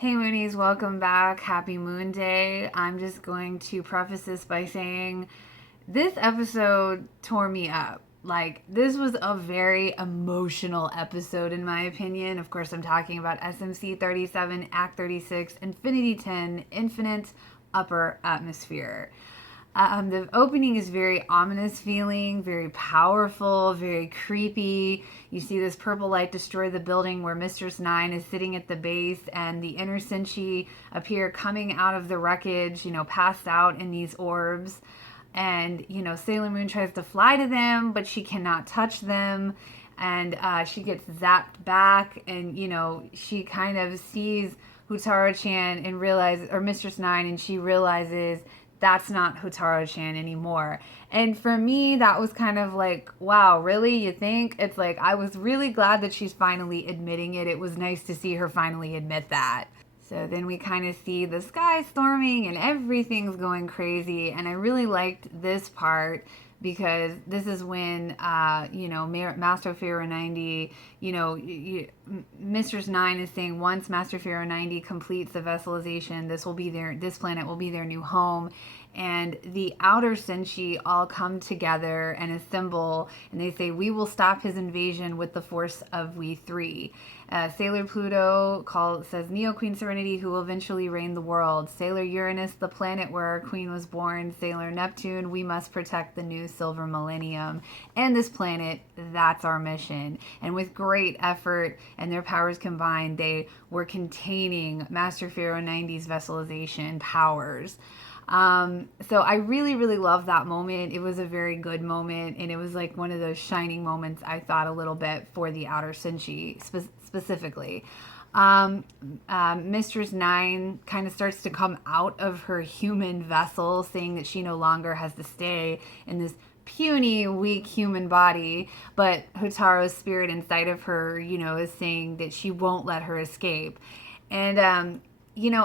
Hey Moonies, welcome back. Happy Moon Day. I'm just going to preface this by saying this episode tore me up. Like, this was a very emotional episode, in my opinion. Of course, I'm talking about SMC 37, Act 36, Infinity 10, Infinite Upper Atmosphere. The opening is very ominous feeling, very powerful, very creepy. You see this purple light destroy the building where Mistress Nine is sitting at the base, and the inner Senshi appear coming out of the wreckage, passed out in these orbs. And, Sailor Moon tries to fly to them, but she cannot touch them. And she gets zapped back, and, she kind of sees Hutaro-chan and realizes, or Mistress Nine, and she realizes that's not Hotaro-chan anymore. And for me, that was kind of like, wow, really? You think? It's like, I was really glad that she's finally admitting it. It was nice to see her finally admit that. So then we kind of see the sky storming and everything's going crazy. And I really liked this part because this is when, Master Pharaoh 90, Mistress Nine is saying once Master Pharaoh 90 completes the vesselization, this planet will be their new home. And the outer Senshi all come together and assemble, and they say, "We will stop his invasion with the force of we three." Sailor Pluto says, "Neo Queen Serenity, who will eventually reign the world." Sailor Uranus, the planet where our queen was born. Sailor Neptune, we must protect the new silver millennium. And this planet, that's our mission. And with great effort and their powers combined, they were containing Master Pharaoh 90's vesselization powers. So I really, really loved that moment. It was a very good moment, and it was like one of those shining moments, I thought, a little bit for the outer Senshi specifically. Mistress Nine kind of starts to come out of her human vessel, saying that she no longer has to stay in this puny, weak human body, but Hotaro's spirit inside of her, is saying that she won't let her escape. And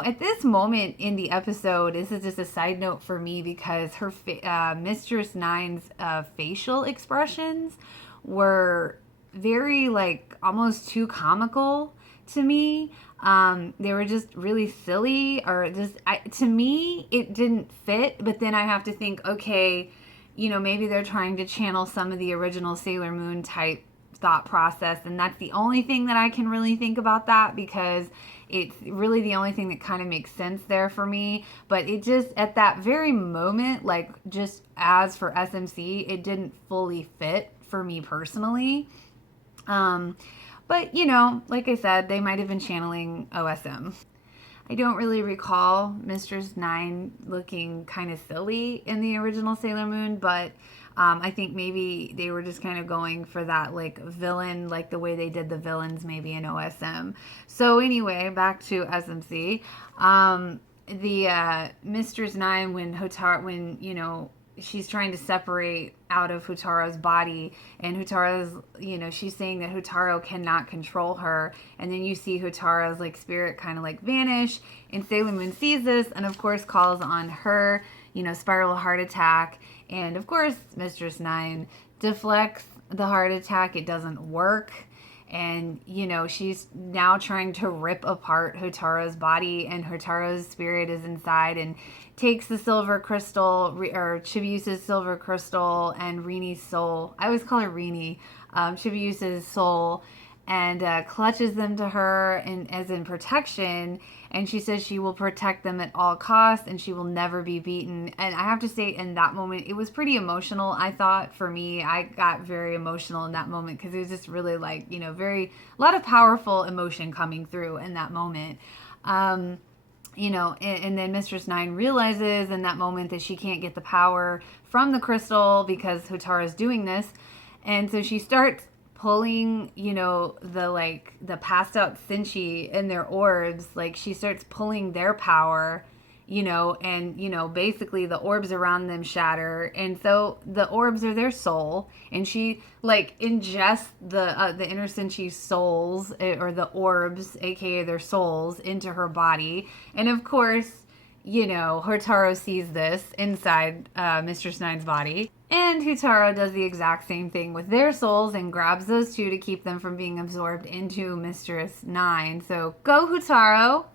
at this moment in the episode, this is just a side note for me because her Mistress Nine's facial expressions were very, like, almost too comical to me. They were just really silly, or to me, it didn't fit. But then I have to think, okay, maybe they're trying to channel some of the original Sailor Moon type thought process, and that's the only thing that I can really think about that, because it's really the only thing that kind of makes sense there for me. But it just, at that very moment, like, just as for SMC, it didn't fully fit for me personally. But like I said, they might have been channeling OSM. I don't really recall Mistress Nine looking kind of silly in the original Sailor Moon, but I think maybe they were just kind of going for that, like, villain, like the way they did the villains maybe in OSM. So anyway, back to SMC. The Mistress Nine, when she's trying to separate out of Hotaro's body, and she's saying that Hotaro cannot control her, and then you see Hotaro's, like, spirit kind of, like, vanish, and Sailor Moon sees this and of course calls on her, spiral heart attack, and of course Mistress Nine deflects the heart attack. It doesn't work. And she's now trying to rip apart Hotaro's body, and Hotaro's spirit is inside and takes the silver crystal, or Chibiusa's silver crystal, and Rini's soul. I always call her Rini. Chibiusa's soul, and clutches them to her, and as in protection. And she says she will protect them at all costs, and she will never be beaten. And I have to say, in that moment, it was pretty emotional. I thought, for me, I got very emotional in that moment, because it was just really, like, a lot of powerful emotion coming through in that moment. And then Mistress Nine realizes in that moment that she can't get the power from the crystal because Hotaro's doing this. And so she starts pulling, the passed out Senshi in their orbs. Like, she starts pulling their power, and, basically the orbs around them shatter. And so the orbs are their soul. And she, like, ingests the inner Senshi's souls, or the orbs, aka their souls, into her body. And of course, Hotaro sees this inside Mistress Nine's body. And Hutaro does the exact same thing with their souls and grabs those two to keep them from being absorbed into Mistress Nine. So go, Hutaro!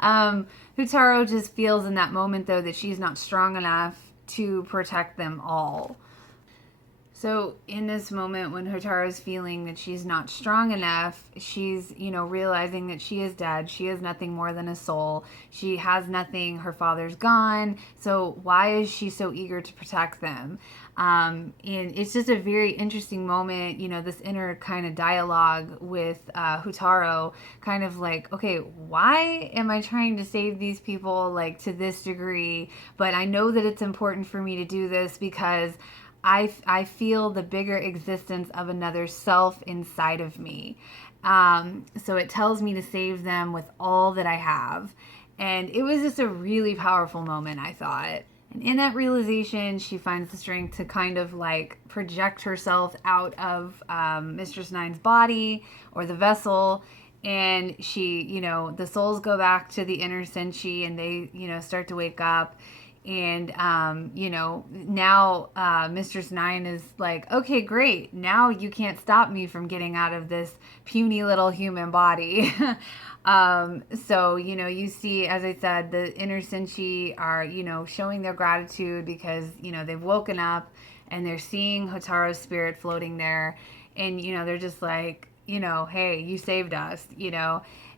Hutaro just feels in that moment, though, that she's not strong enough to protect them all. So in this moment when Hotaro's feeling that she's not strong enough, she's, realizing that she is dead. She is nothing more than a soul. She has nothing. Her father's gone. So why is she so eager to protect them? And it's just a very interesting moment, this inner kind of dialogue with Hutaro, kind of like, okay, why am I trying to save these people like to this degree? But I know that it's important for me to do this because I feel the bigger existence of another self inside of me. So it tells me to save them with all that I have. And it was just a really powerful moment, I thought. And in that realization, she finds the strength to kind of like project herself out of Mistress Nine's body or the vessel. And she, the souls go back to the inner senshi and they, start to wake up. And, now Mistress Nine is like, okay, great. Now you can't stop me from getting out of this puny little human body. So, you see, as I said, the inner senshi are, showing their gratitude because, they've woken up and they're seeing Hotaro's spirit floating there. And, they're just like, hey, you saved us,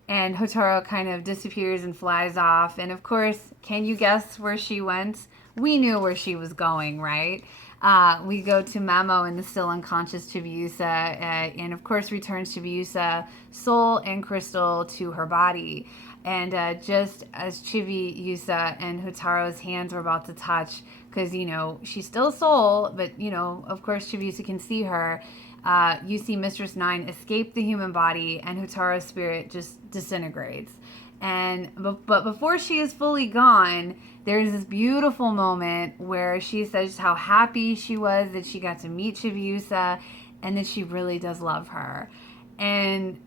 And Hotaro kind of disappears and flies off. And of course, can you guess where she went? We knew where she was going, right? We go to Mamo and the still unconscious Chibiusa, and of course returns Chibiusa, soul and crystal, to her body. And just as Chibiusa and Hotaro's hands were about to touch, because, she's still soul, but, of course Chibiusa can see her. You see Mistress Nine escape the human body, and Hotaro's spirit just disintegrates. But before she is fully gone, there's this beautiful moment where she says how happy she was that she got to meet Chibiusa, and that she really does love her. And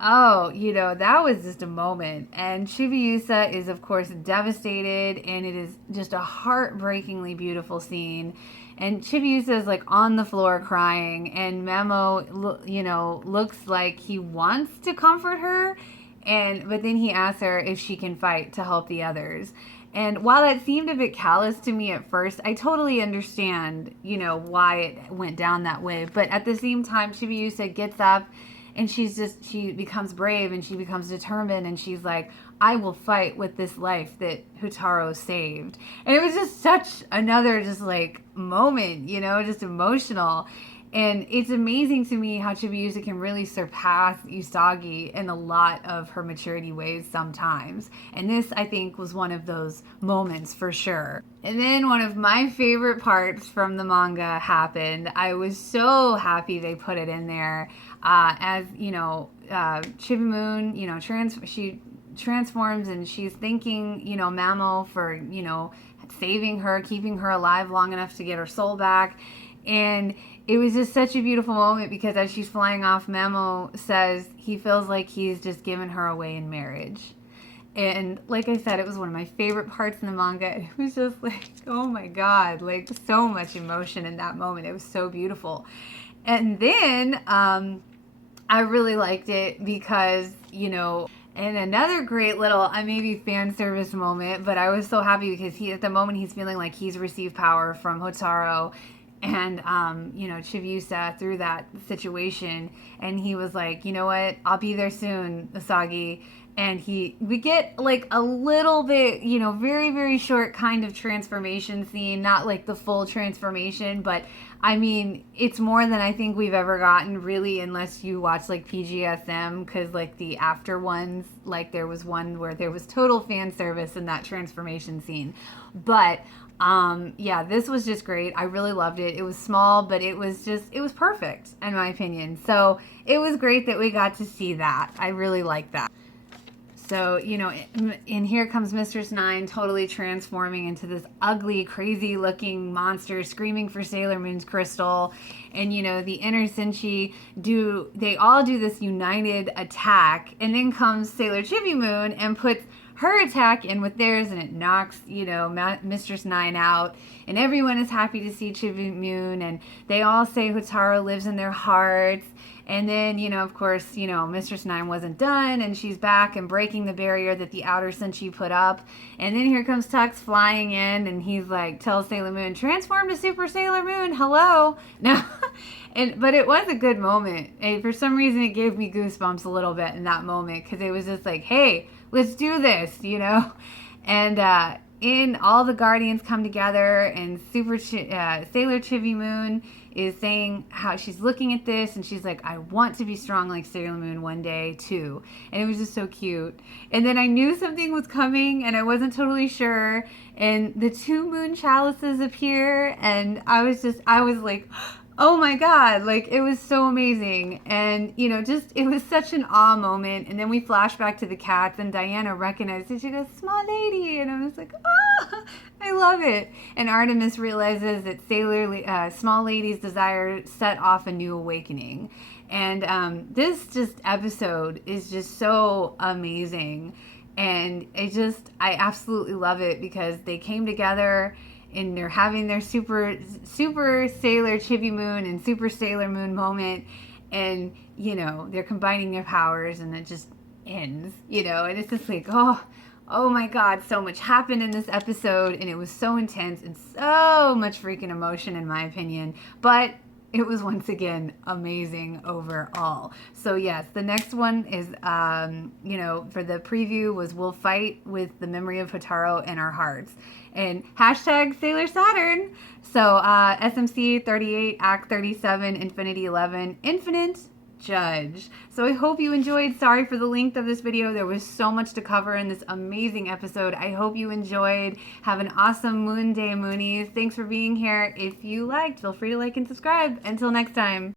that was just a moment. And Chibiusa is, of course, devastated, and it is just a heartbreakingly beautiful scene. And Chibiusa is like on the floor crying, and Memo, looks like he wants to comfort her, but then he asks her if she can fight to help the others. And while that seemed a bit callous to me at first, I totally understand, why it went down that way. But at the same time, Chibiusa gets up and she becomes brave and she becomes determined, and she's like, I will fight with this life that Hutaro saved. And it was just such another just like moment, just emotional. And it's amazing to me how Chibiusa can really surpass Usagi in a lot of her maturity ways sometimes. And this, I think, was one of those moments for sure. And then one of my favorite parts from the manga happened. I was so happy they put it in there. As, Chibimun, she transforms and she's thanking, Mamo for, saving her, keeping her alive long enough to get her soul back. And it was just such a beautiful moment because as she's flying off, Mamo says he feels like he's just given her away in marriage. And like I said, it was one of my favorite parts in the manga. It was just like, oh my God, like so much emotion in that moment. It was so beautiful. And then I really liked it because, and another great little, maybe fan service moment, but I was so happy because at the moment he's feeling like he's received power from Hotaro and, Chibiusa through that situation. And he was like, you know what, I'll be there soon, Usagi. And we get like a little bit, very, very short kind of transformation scene, not like the full transformation, but it's more than I think we've ever gotten really, unless you watch like PGSM, because like the after ones, like there was one where there was total fan service in that transformation scene. But this was just great. I really loved it. It was small, but it was perfect in my opinion. So it was great that we got to see that. I really liked that. So, and here comes Mistress Nine totally transforming into this ugly, crazy looking monster screaming for Sailor Moon's crystal. And, the inner Senshi they all do this united attack. And then comes Sailor Chibi Moon and puts her attack in with theirs, and it knocks, Mistress Nine out. And everyone is happy to see Chibi Moon, and they all say Hotaro lives in their hearts. And then, of course, Mistress Nine wasn't done, and she's back and breaking the barrier that the outer Senshi put up. And then here comes Tux flying in, and he's like, tells Sailor Moon, transform to Super Sailor Moon, hello. No. But it was a good moment. And for some reason, it gave me goosebumps a little bit in that moment, because it was just like, hey, let's do this, And in all the Guardians come together, and Sailor Chibi Moon is saying how she's looking at this, and she's like, I want to be strong like Sailor Moon one day too. And it was just so cute. And then I knew something was coming, and I wasn't totally sure, and the 2 moon chalices appear, and I was like, oh my God, like it was so amazing. And, it was such an awe moment. And then we flash back to the cats, and Diana recognized it. She goes, small lady. And I was like, oh, I love it. And Artemis realizes that small lady's desire set off a new awakening. And this episode is just so amazing. And I absolutely love it, because they came together, and they're having their super Sailor Chibi Moon and Super Sailor Moon moment, and they're combining their powers, and it just ends, and it's just like, oh my God, so much happened in this episode, and it was so intense and so much freaking emotion, in my opinion, but it was once again amazing overall. So yes, the next one is, for the preview was We'll Fight with the Memory of Hotaro in Our Hearts. And hashtag Sailor Saturn. So SMC 38, Act 37, Infinity 11, Infinite Judge. So I hope you enjoyed. Sorry for the length of this video. There was so much to cover in this amazing episode. I hope you enjoyed. Have an awesome Moon Day, Moonies. Thanks for being here. If you liked, feel free to like and subscribe. Until next time.